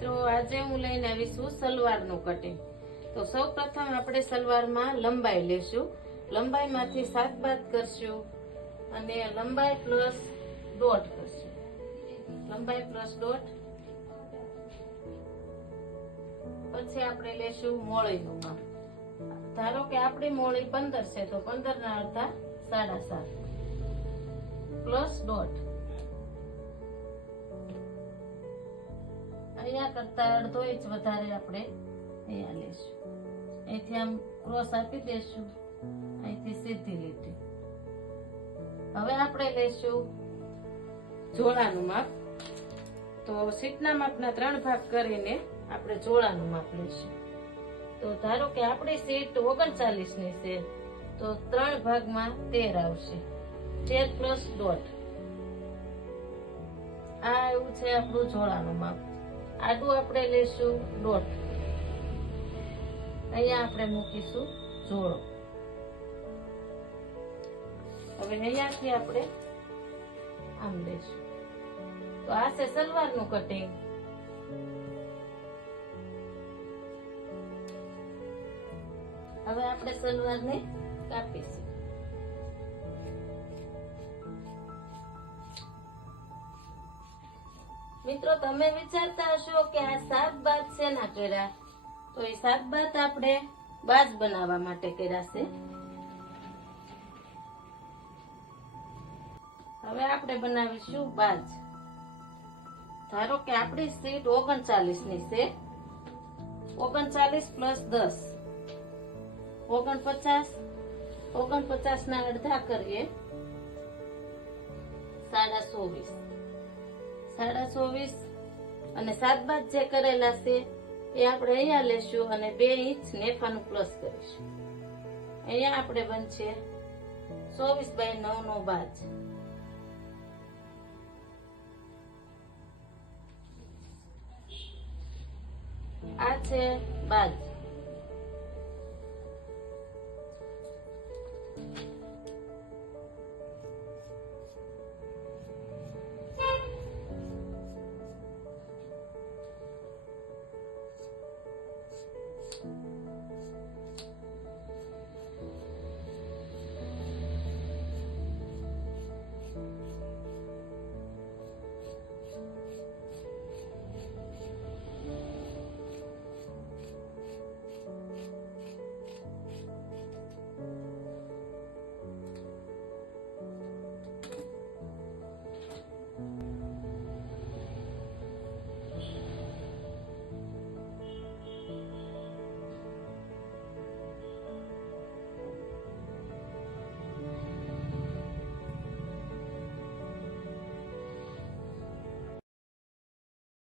મિત્રો આજે હું લઈને આવીશું સલવારનું કટિંગ। તો સૌપ્રથમ આપણે સલવારમાં લંબાઈ લેશું। લંબાઈમાંથી 7 બાદ કરશું અને લંબાઈ પ્લસ દોઢ કરશું। લંબાઈ પ્લસ દોઢ, પછી આપણે લેશું મોળીનું માપ। ધારો કે આપણી મોળી 15 છે તો 15 ના અડધા 7.5 પ્લસ દોઢ, અહીંયા કરતા અડધો ઇંચ વધારે આપણે અહીંયા લેશું। અહીંથી આમ ક્રોસ આપી દેશું, અહીંથી સીધી લીટી। હવે આપણે લેશું જોડાનું માપ। તો સીટના માપના 3 ભાગ કરીને આપણે જોડાનું માપ લેશું। તો ધારો કે આપણી સીટ 39 ની છે તો 3 ભાગમાં 13 આવશે। 13 પ્લસ દોઢ, આ એવું છે આપણું જોડાનું માપ। આડું આપણે લેશું દોઢ, અહીંયા આપણે મૂકીશું જોડો। હવે અહીંયાથી આપણે આમ લેશું। તો આ છે સલવારનું કટિંગ। હવે આપણે સલવારને કાપીશું। મિત્રો તમે વિચારતા હશો કે આ 7 બાદ શેના કર્યા? તો એ 7 બાદ આપણે બાજ બનાવવા માટે કર્યા છે। હવે આપણે બનાવીશું બાજ। ધારો કે આપણી સીટ 39 ની છે, 39 પ્લસ 10 49, 49 ના અડધા કરીએ 24.5, 24.5 અને 7 બાદ જે કરેલા છે એ આપણે અહીંયા લેશું અને 2 ઇંચ નેફાનું પ્લસ કરીશું। અહીંયા આપણે બનશે 24/9 નો બાજ। આ છે બાજ।